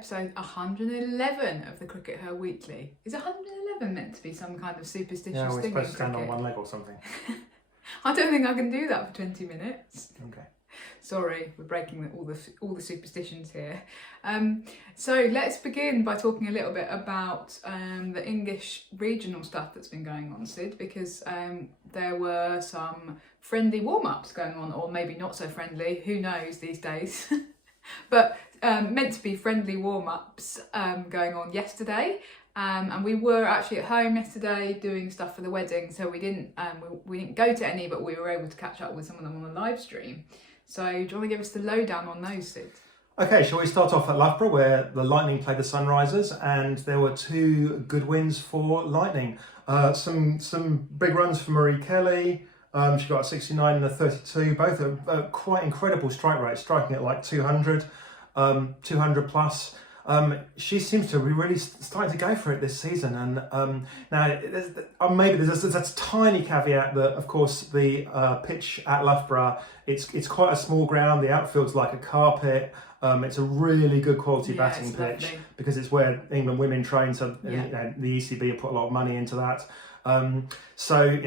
episode 111 of the CRICKETher Weekly. Is 111 meant to be some kind of superstitious Yeah, we're thing supposed in to stand on cricket? one leg or something. I don't think I can do that for 20 minutes. Okay. Sorry, we're breaking all the superstitions here. So let's begin by talking a little bit about the English regional stuff that's been going on, Sid, because there were some friendly warm-ups going on, or maybe not so friendly, who knows these days. But meant to be friendly warm-ups going on yesterday. And we were actually at home yesterday doing stuff for the wedding, so we didn't go to any, but we were able to catch up with some of them on the live stream. So do you want to give us the lowdown on those, Sid? Okay, shall we start off at Loughborough, where the Lightning played the Sunrisers, and there were two good wins for Lightning. Some big runs for Marie Kelly. She got a 69 and a 32, both are quite incredible strike rates, striking at like 200 plus. She seems to be really starting to go for it this season, and now maybe there's a tiny caveat that, of course, the pitch at Loughborough, it's quite a small ground. The outfield's like a carpet. It's a really good quality batting pitch, lovely, because it's where England women train. So the ECB have put a lot of money into that. So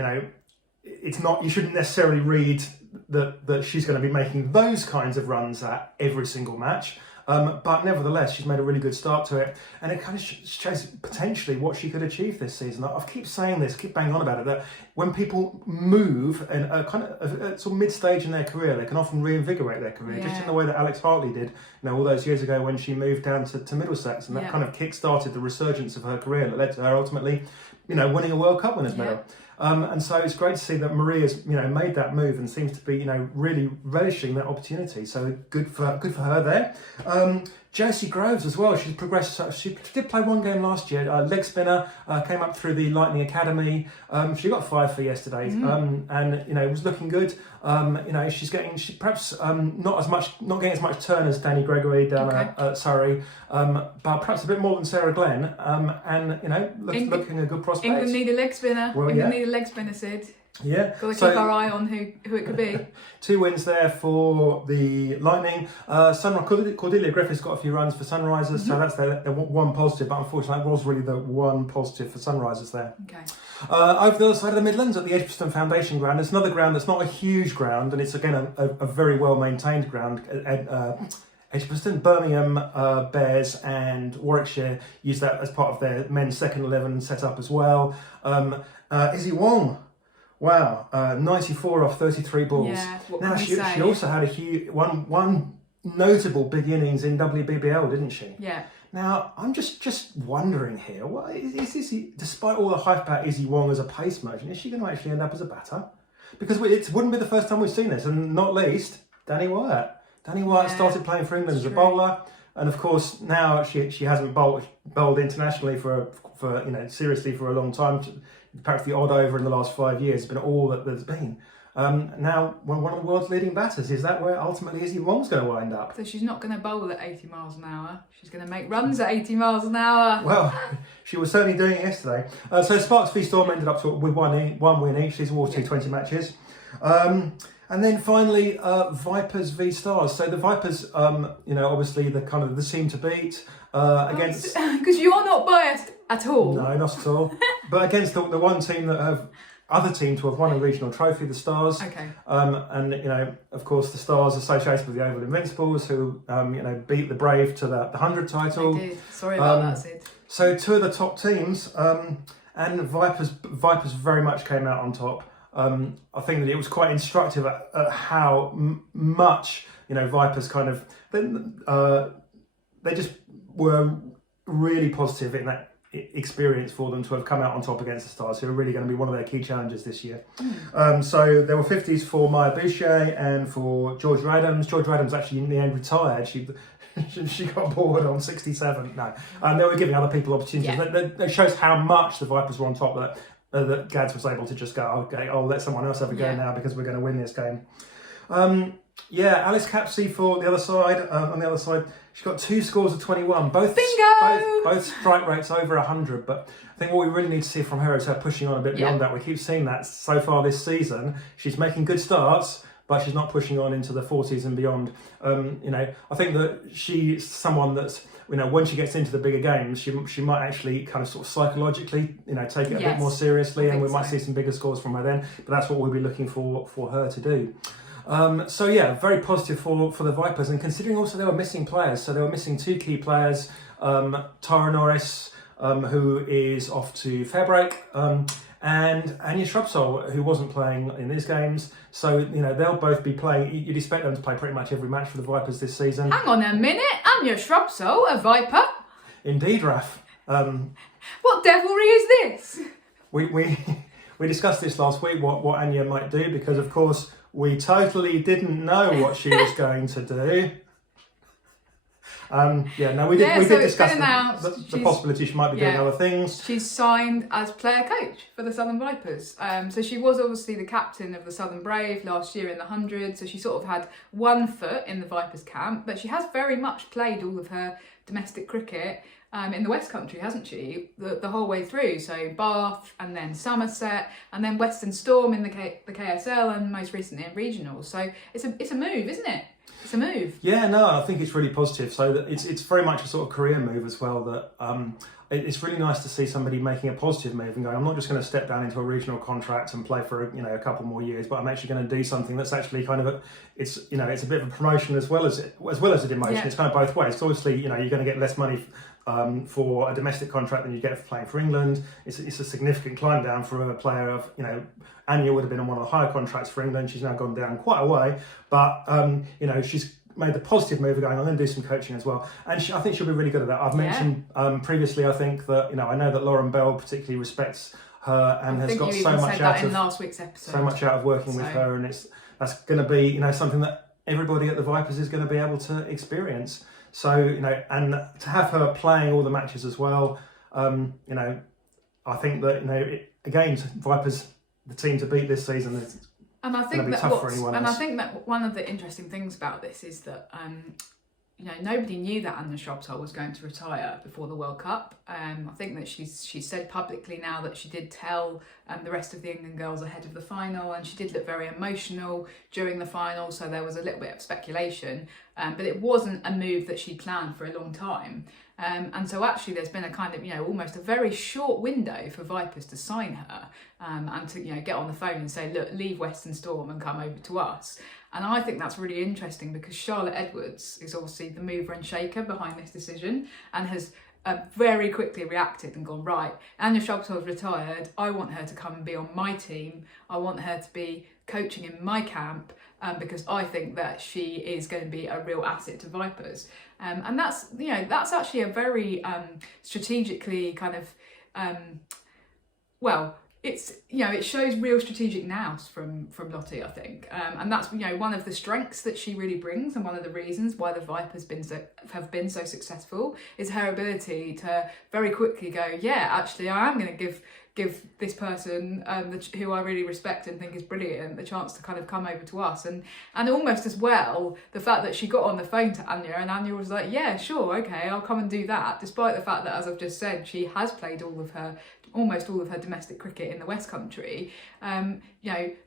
it's not, you shouldn't necessarily read that she's going to be making those kinds of runs at every single match. But nevertheless, she's made a really good start to it, and it kind of shows potentially what she could achieve this season. I keep saying this, keep banging on about it, that when people move and kind of sort of mid-stage in their career, they can often reinvigorate their career, just in the way that Alex Hartley did, all those years ago when she moved down to Middlesex, and that kind of kick-started the resurgence of her career that led to her ultimately, winning a World Cup winners medal. And so it's great to see that Marie has, made that move and seems to be, really relishing that opportunity. So good for her there. Josie Groves as well. She's progressed. She did play one game last year. Leg spinner, came up through the Lightning Academy. She got 5 for yesterday, and it was looking good. She's perhaps not getting as much turn as Danny Gregory down at Surrey, but perhaps a bit more than Sarah Glenn. Looking a good prospect. England need a leg spinner. Well, England need a leg spinner, Sid. Yeah. Got to keep our eye on who it could be. 2 wins there for the Lightning. Cordelia Griffiths got a few runs for Sunrisers, so that's their one positive, but unfortunately that was really the one positive for Sunrisers there. Okay. Over the other side of the Midlands at the Edgbaston Foundation ground, it's another ground that's not a huge ground, and it's again a very well maintained ground. Edgbaston, Birmingham Bears and Warwickshire use that as part of their men's second 11 setup as well. Issy Wong. Wow, 94 off 33 balls. Yeah, now she also had a huge one notable big innings in WBBL, didn't she? Yeah. Now I'm just wondering here, what is this? Despite all the hype about Issy Wong as a pace merchant, is she going to actually end up as a batter? Because it wouldn't be the first time we've seen this, and not least Danny Wyatt. Danny Wyatt started playing for England as a bowler, and of course now she hasn't bowled internationally for seriously for a long time. Perhaps the odd over in the last 5 years has been all that there's been. Now, one of the world's leading batters, is that where ultimately Issy Wong's going to wind up? So she's not going to bowl at 80 miles an hour. She's going to make runs at 80 miles an hour. Well, she was certainly doing it yesterday. So Sparks v Storm ended up with one win each. These are all T20 matches. And then finally, Vipers v Stars. So the Vipers, obviously the kind of the team to beat against. Because you're not biased at all. No, not at all. But against the one team that have other team to have won a regional trophy, the Stars. Okay. And of course, the Stars associated with the Oval Invincibles, who beat the Brave to the 100 title. They did. Sorry about that, Sid. So 2 of the top teams, and Vipers very much came out on top. I think that it was quite instructive at how much Vipers kind of they just were really positive in that experience for them to have come out on top against the Stars, who are really going to be one of their key challenges this year. So there were 50s for Maya Boucher and for Georgia Adams. Georgia Adams actually in the end retired. She got bored on 67. No, they were giving other people opportunities. Yeah. That shows how much the Vipers were on top. That Gads was able to just go, okay, I'll let someone else have a go now because we're going to win this game. Alice Capsey for the other side. On the other side, she got 2 scores of 21. Both strike rates over 100. But I think what we really need to see from her is her pushing on a bit beyond that. We keep seeing that so far this season. She's making good starts, but she's not pushing on into the 40s and beyond. I think that she's someone that's, when she gets into the bigger games, she might actually kind of sort of psychologically, take it a bit more seriously, and we might see some bigger scores from her then. But that's what we'll be looking for her to do. Very positive for the Vipers, and considering also they were missing players, so they were missing 2 key players, Tara Norris, who is off to FairBreak, and Anya Shrubsole, who wasn't playing in these games. So, they'll both be playing. You'd expect them to play pretty much every match for the Vipers this season. Hang on a minute, Anya Shrubsole, a Viper? Indeed, Raf. What devilry is this? We discussed this last week, what Anya might do, because, of course, we totally didn't know what she was going to do. We did discuss the possibility she might be doing other things. She's signed as player coach for the Southern Vipers. So she was obviously the captain of the Southern Brave last year in the 100, so she sort of had one foot in the Vipers camp, but she has very much played all of her domestic cricket in the West Country, hasn't she? The whole way through. So Bath, and then Somerset, and then Western Storm in the KSL, and most recently in regional. So it's a move, isn't it? It's a move. Yeah, no, I think it's really positive. So that it's very much a sort of career move as well. That it's really nice to see somebody making a positive move and going, I'm not just going to step down into a regional contract and play for a couple more years, but I'm actually going to do something that's actually kind of it's a bit of a promotion as well as a demotion. Yeah. It's kind of both ways. So obviously, you're going to get less money for a domestic contract than you get for playing for England. It's a significant climb down for a player of, Anya would have been on one of the higher contracts for England. She's now gone down quite a way, but she's made the positive move of going, I'm going to do some coaching as well, and I think she'll be really good at that. I've mentioned previously, I think that I know that Lauren Bell particularly respects her and has got so much out of last week's episode. So much out of working with her, and that's going to be something that everybody at the Vipers is going to be able to experience. So and to have her playing all the matches as well, I think that again, Vipers, the team to beat this season. And I think I think that one of the interesting things about this is that nobody knew that Anya Shrubsole was going to retire before the World Cup. I think that she's said publicly now that she did tell the rest of the England girls ahead of the final, and she did look very emotional during the final, so there was a little bit of speculation, but it wasn't a move that she planned for a long time. And so actually there's been a kind of, almost a very short window for Vipers to sign her and to, get on the phone and say, look, leave Western Storm and come over to us. And I think that's really interesting because Charlotte Edwards is obviously the mover and shaker behind this decision and has very quickly reacted and gone, right, Anya Shrubsole's retired. I want her to come and be on my team. I want her to be coaching in my camp because I think that she is going to be a real asset to Vipers. And that's actually a very strategically kind of, it shows real strategic nous from Lottie, I think. And that's, one of the strengths that she really brings, and one of the reasons why the Vipers have been so successful is her ability to very quickly go, yeah, actually, I am going to give this person who I really respect and think is brilliant the chance to kind of come over to us, and almost as well the fact that she got on the phone to Anya and Anya was like, yeah, sure, okay, I'll come and do that, despite the fact that, as I've just said, she has played almost all of her domestic cricket in the West Country.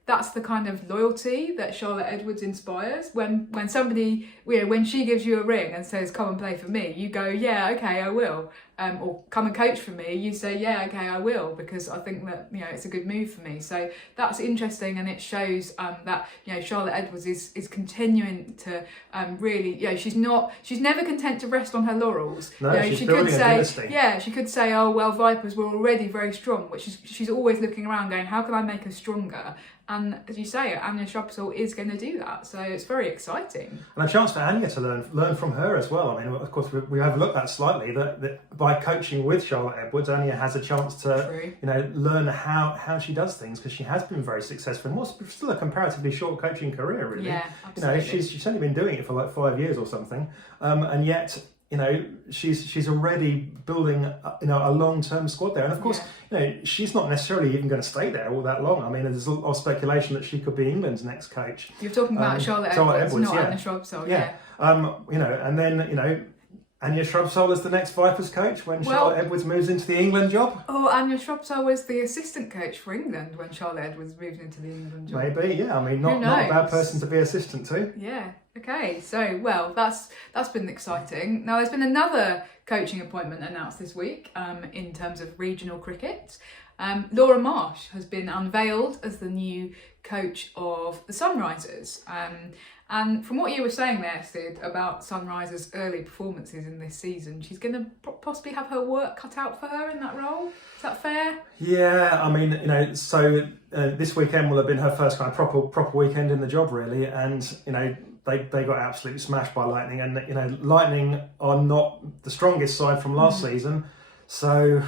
That's the kind of loyalty that Charlotte Edwards inspires. When somebody, when she gives you a ring and says, come and play for me, you go, yeah, okay, I will. Or come and coach for me, you say, yeah, okay, I will, because I think that, it's a good move for me. So that's interesting, and it shows that, Charlotte Edwards is continuing to really, she's never content to rest on her laurels. No, she could say, she could say, oh, well, Vipers were already very strong, which is, she's always looking around going, how can I make us stronger? And as you say, Anya Shrubsole is going to do that, so it's very exciting. And a chance for Anya to learn from her as well. I mean, of course, we overlooked that slightly. That by coaching with Charlotte Edwards, Anya has a chance to, learn how she does things, because she has been very successful in what's still a comparatively short coaching career, really. Yeah, absolutely. She's only been doing it for like 5 years or something, and yet. She's already building, a long-term squad there, and of course, she's not necessarily even going to stay there all that long. I mean, there's a lot of speculation that she could be England's next coach. You're talking about Charlotte Edwards, not Anya Shrubsole. And then Anya Shrubsole as the next Vipers coach when Charlotte Edwards moves into the England job? Oh, Anya Shrubsole was the assistant coach for England when Charlotte Edwards moved into the England job. Maybe, yeah. I mean, not a bad person to be assistant to. Yeah. Okay. So, well, that's been exciting. Now, there's been another coaching appointment announced this week in terms of regional cricket. Laura Marsh has been unveiled as the new coach of the Sunrisers. And from what you were saying there, Sid, about Sunrisers' early performances in this season, she's going to possibly have her work cut out for her in that role. Is that fair? Yeah, I mean, so this weekend will have been her first kind of proper weekend in the job, really. And, they got absolutely smashed by Lightning. And, Lightning are not the strongest side from last season. So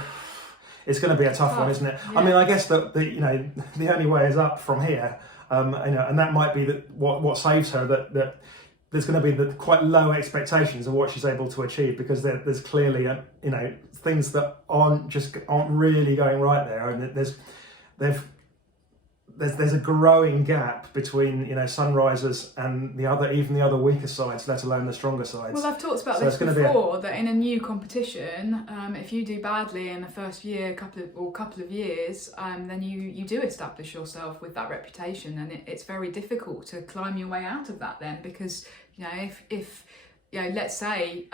it's going to be a tough one, isn't it? Yeah. I mean, I guess that the only way is up from here. And that might be what saves her, that there's going to be quite low expectations of what she's able to achieve, because there's clearly things that aren't really going right there, and there's a growing gap between Sunrisers and the other weaker sides, let alone the stronger sides. Well, I've talked about this before, that in a new competition, if you do badly in the first year, couple of years, then you do establish yourself with that reputation, and it's very difficult to climb your way out of that then, because if let's say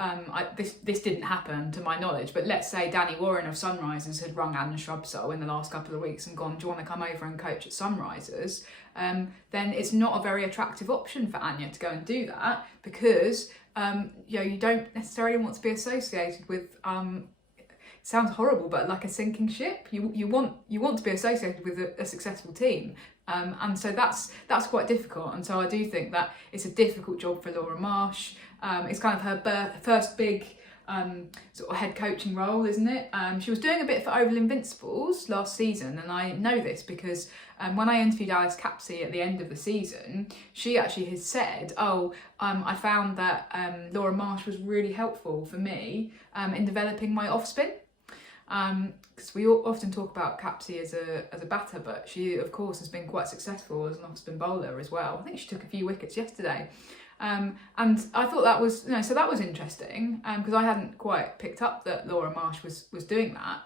this didn't happen to my knowledge, but let's say Danny Warren of Sunrisers had rung Anya Shrubsole in the last couple of weeks and gone, do you want to come over and coach at Sunrisers? Then it's not a very attractive option for Anya to go and do that, because you don't necessarily want to be associated with it sounds horrible, but like a sinking ship. You want to be associated with a successful team. And so that's quite difficult, and so I do think that it's a difficult job for Laura Marsh. It's kind of her first big sort of head coaching role, isn't it? She was doing a bit for Oval Invincibles last season, and I know this because when I interviewed Alice Capsey at the end of the season, she actually has said, I found that Laura Marsh was really helpful for me in developing my off spin. Because we often talk about Capsey as a batter, but she of course has been quite successful as an off-spin bowler as well. I think she took a few wickets yesterday. And I thought that was, so that was interesting, because I hadn't quite picked up that Laura Marsh was doing that.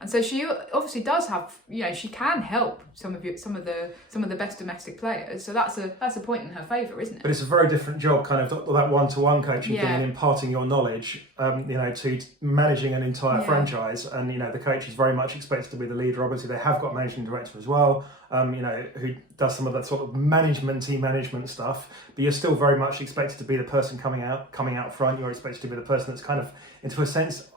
And so she obviously does have, she can help some of the best domestic players. So that's a point in her favour, isn't it? But it's a very different job, kind of that one-to-one coaching thing, and imparting your knowledge, to managing an entire franchise. And the coach is very much expected to be the leader. Obviously, they have got managing director as well. Who does some of that sort of management stuff, but you're still very much expected to be the person coming out front. You're expected to be the person that's kind of, into a sense,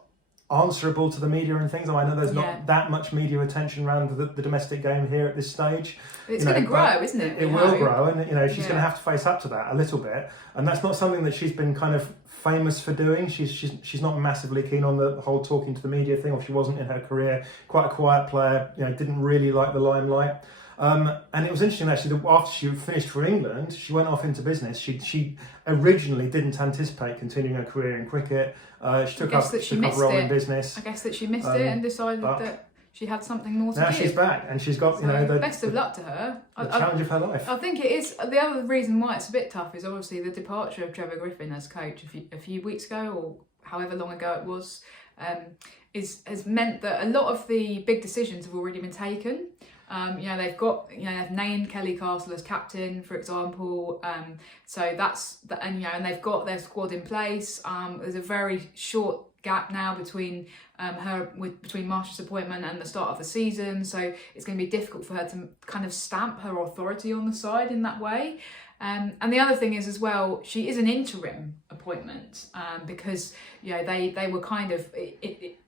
answerable to the media and things. I know there's not that much media attention around the domestic game here at this stage. It's going to grow, isn't it? It will grow, and she's going to have to face up to that a little bit, and that's not something that she's been kind of famous for doing. She's not massively keen on the whole talking to the media thing, or she wasn't in her career. Quite a quiet player, didn't really like the limelight. And it was interesting actually that after she finished for England, she went off into business. She originally didn't anticipate continuing her career in cricket. She took up a role in business. I guess that she missed it and decided that she had something more to now give. Now she's back, and she's got the best of luck to her. The challenge of her life. I think it is. The other reason why it's a bit tough is obviously the departure of Trevor Griffin as coach a few weeks ago, or however long ago it was, has meant that a lot of the big decisions have already been taken. They've named Kelly Castle as captain, for example. So that's and they've got their squad in place. There's a very short gap now between Marsh's appointment and the start of the season. So it's going to be difficult for her to kind of stamp her authority on the side in that way. And the other thing is as well, she is an interim appointment because they were kind of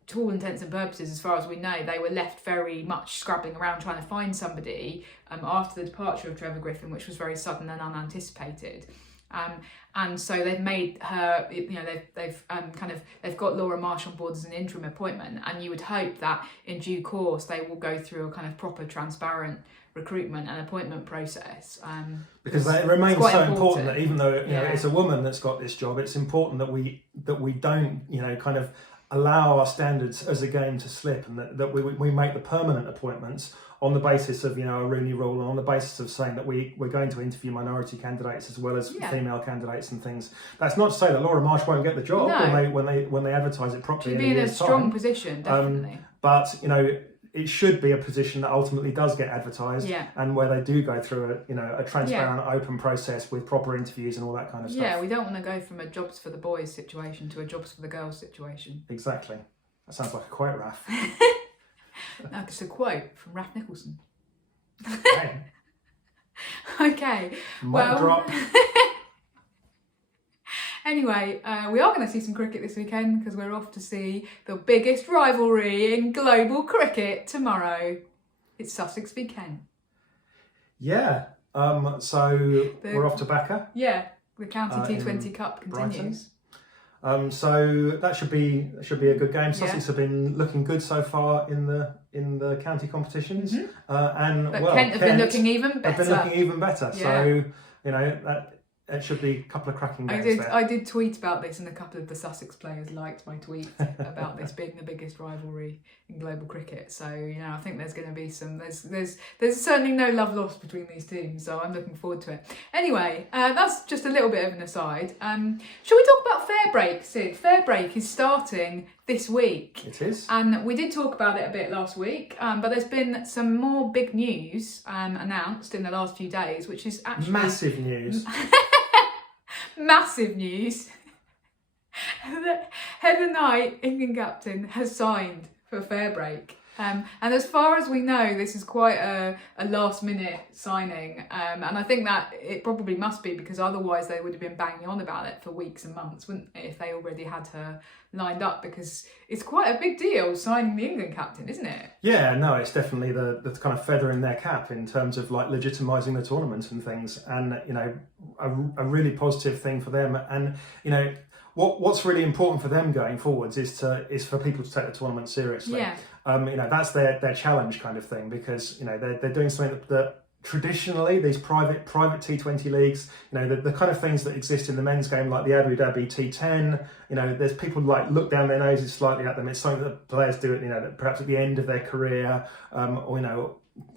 to all intents and purposes, as far as we know, they were left very much scrabbling around trying to find somebody after the departure of Trevor Griffin, which was very sudden and unanticipated. And so they've made her, they've got Laura Marsh on board as an interim appointment, and you would hope that in due course they will go through a kind of proper, transparent recruitment and appointment process. Because it remains so important that even though it's a woman that's got this job, it's important that we don't kind of allow our standards as a game to slip, and that we make the permanent appointments on the basis of, a Rooney Rule, and on the basis of saying that we're going to interview minority candidates as well as female candidates and things. That's not to say that Laura Marsh won't get the job when they advertise it properly. She'll be in a strong position, definitely. But it should be a position that ultimately does get advertised, and where they do go through a transparent, open process with proper interviews and all that kind of stuff. Yeah, we don't want to go from a jobs for the boys situation to a jobs for the girls situation. Exactly. That sounds like a quote, Raf. No, it's a quote from Raf Nicholson. Okay. Okay. Mic drop. Anyway, we are going to see some cricket this weekend because we're off to see the biggest rivalry in global cricket tomorrow. It's Sussex v Kent. Yeah. So we're off to Backer. Yeah, the County T20 Cup continues. So that should be a good game. Sussex have been looking good so far in the county competitions, but Kent have been looking even better. Yeah. So it should be a couple of cracking games. I did tweet about this, and a couple of the Sussex players liked my tweet about this being the biggest rivalry in global cricket. So I think there's going to be there's certainly no love lost between these teams. So I'm looking forward to it. Anyway, that's just a little bit of an aside. Shall we talk about FairBreak, Sid? FairBreak is starting this week. It is. And we did talk about it a bit last week, but there's been some more big news announced in the last few days, which is actually massive news. Massive news. Heather Knight, England captain, has signed for FairBreak. And as far as we know, this is quite a last minute signing. And I think that it probably must be, because otherwise they would have been banging on about it for weeks and months, wouldn't they, if they already had her lined up, because it's quite a big deal signing the England captain, isn't it? Yeah, no, it's definitely the kind of feather in their cap in terms of like legitimising the tournament and things, and a really positive thing for them. And what's really important for them going forwards is for people to take the tournament seriously. Yeah. That's their challenge kind of thing, because they're doing something that traditionally these private T20 leagues, the kind of things that exist in the men's game, like the Abu Dhabi T10, there's people like look down their noses slightly at them. It's something that players do at perhaps at the end of their career, or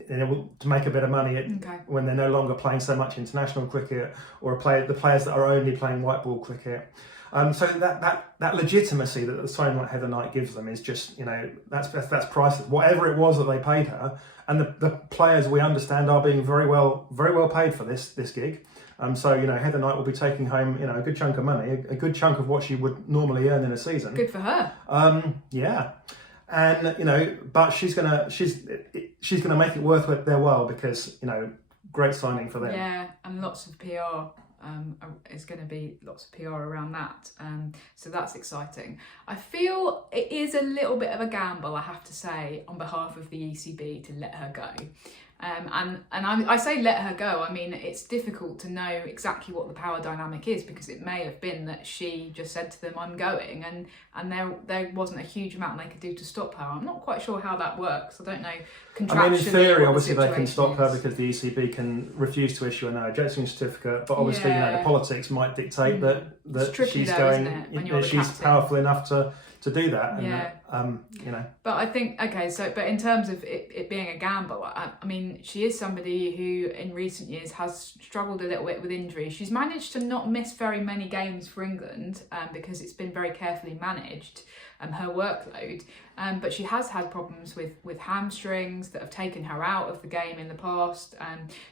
to make a bit of money when they're no longer playing so much international cricket, or the players that are only playing white ball cricket. So that legitimacy that someone like Heather Knight gives them is just, that's priceless. Whatever it was that they paid her, and the players, we understand, are being very well paid for this gig. So Heather Knight will be taking home a good chunk of money, a good chunk of what she would normally earn in a season. Good for her. Yeah, and but she's gonna make it worth their while, because great signing for them. Yeah, and lots of PR. There's going to be lots of PR around that, so that's exciting. I feel it is a little bit of a gamble, I have to say, on behalf of the ECB to let her go. And I say let her go, I mean, it's difficult to know exactly what the power dynamic is, because it may have been that she just said to them, I'm going, and there wasn't a huge amount they could do to stop her. I'm not quite sure how that works. I don't know contractually. I mean, in theory, obviously they can stop her because the ECB can refuse to issue a no objection certificate, but obviously the politics might dictate that she's though, going, that she's powerful enough to do that. And, But I think, but in terms of it being a gamble, I mean, she is somebody who in recent years has struggled a little bit with injury. She's managed to not miss very many games for England because it's been very carefully managed, her workload. But she has had problems with hamstrings that have taken her out of the game in the past.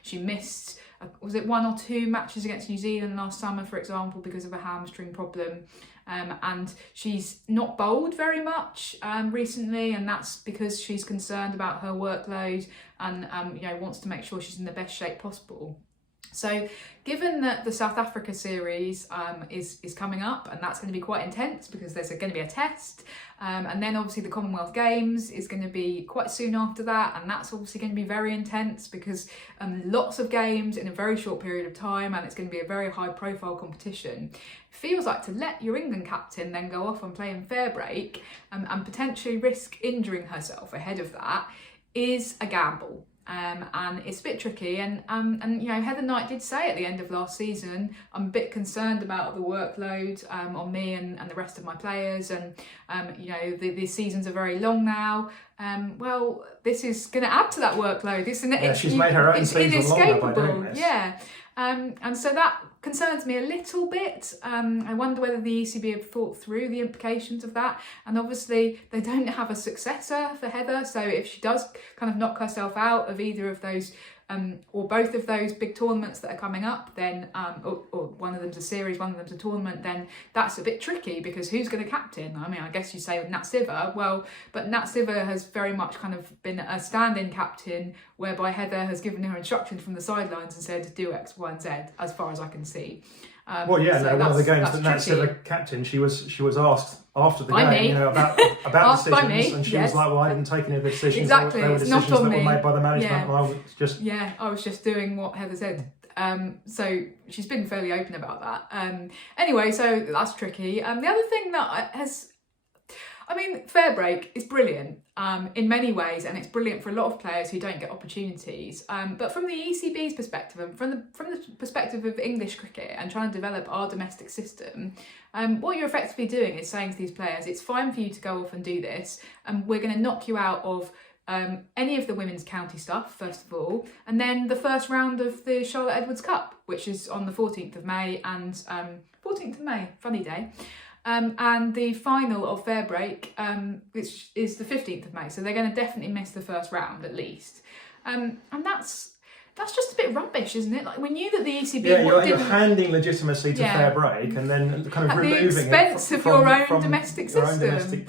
She missed, was it 1 or 2 matches against New Zealand last summer, for example, because of a hamstring problem. And she's not bowled very much recently, and that's because she's concerned about her workload and wants to make sure she's in the best shape possible. So given that the South Africa series is coming up, and that's going to be quite intense because there's going to be a test, and then obviously the Commonwealth Games is going to be quite soon after that, and that's obviously going to be very intense because lots of games in a very short period of time, and it's going to be a very high profile competition. Feels like to let your England captain then go off and play in FairBreak and potentially risk injuring herself ahead of that is a gamble. and it's a bit tricky. And you know, Heather Knight did say at the end of last season, I'm a bit concerned about the workload on me and the rest of my players, and you know, the seasons are very long now. Well, this is going to add to that workload. She's made her own season longer by doing this. Yeah, and so that concerns me a little bit. I wonder whether the ECB have thought through the implications of that. And obviously they don't have a successor for Heather, so if she does kind of knock herself out of either of those or both of those big tournaments that are coming up, then or one of them's a series, one of them's a tournament, then that's a bit tricky, because who's going to captain? I mean, I guess you say with Nat Siver, well, but Nat Siver has very much kind of been a stand-in captain, whereby Heather has given her instructions from the sidelines and said do X, Y and Z, as far as I can see. Well, yeah, so one of the games that Nat Siver captain, she was asked after the game, you know, about decisions, and she was like, "Well, I didn't take any of the decisions. Exactly, they were decisions that were made by the management, and I was just doing what Heather said." So she's been fairly open about that. Anyway, so that's tricky. The other thing that FairBreak is brilliant in many ways, and it's brilliant for a lot of players who don't get opportunities. But from the ECB's perspective, and from the perspective of English cricket and trying to develop our domestic system, what you're effectively doing is saying to these players, it's fine for you to go off and do this, and we're going to knock you out of any of the women's county stuff, first of all, and then the first round of the Charlotte Edwards Cup, which is on the 14th of May, and 14th of May, funny day. And the final of FairBreak, which is the 15th of May. So they're going to definitely miss the first round at least. And that's just a bit rubbish, isn't it? Like, we knew that the ECB you're handing legitimacy to FairBreak and then kind of removing it at the expense of your own domestic system.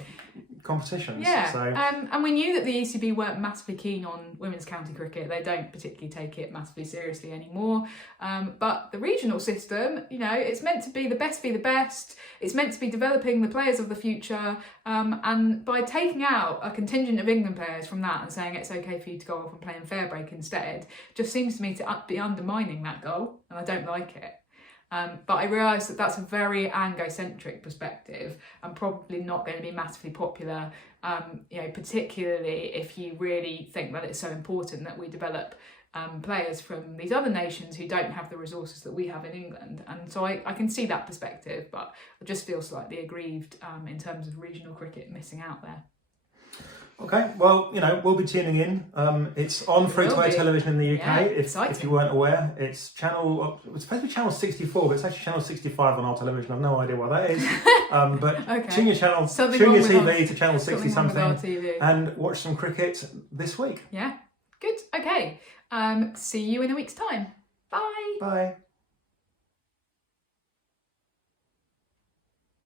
Competitions. Yeah, so. And we knew that the ECB weren't massively keen on women's county cricket. They don't particularly take it massively seriously anymore. But the regional system, you know, it's meant to be the best. It's meant to be developing the players of the future. And by taking out a contingent of England players from that and saying it's okay for you to go off and play in FairBreak instead, just seems to me to be undermining that goal, and I don't like it. But I realise that that's a very Anglo-centric perspective and probably not going to be massively popular, you know, particularly if you really think that it's so important that we develop players from these other nations who don't have the resources that we have in England. And so I can see that perspective, but I just feel slightly aggrieved in terms of regional cricket missing out there. Okay, well, you know, we'll be tuning in. It's on free-to-air television in the UK. If you weren't aware, it's supposed to be channel 64, but it's actually channel 65 on our television. I've no idea what that is. But tune your TV to channel 60 something and watch some cricket this week. Yeah, good. Okay. See you in a week's time. Bye. Bye.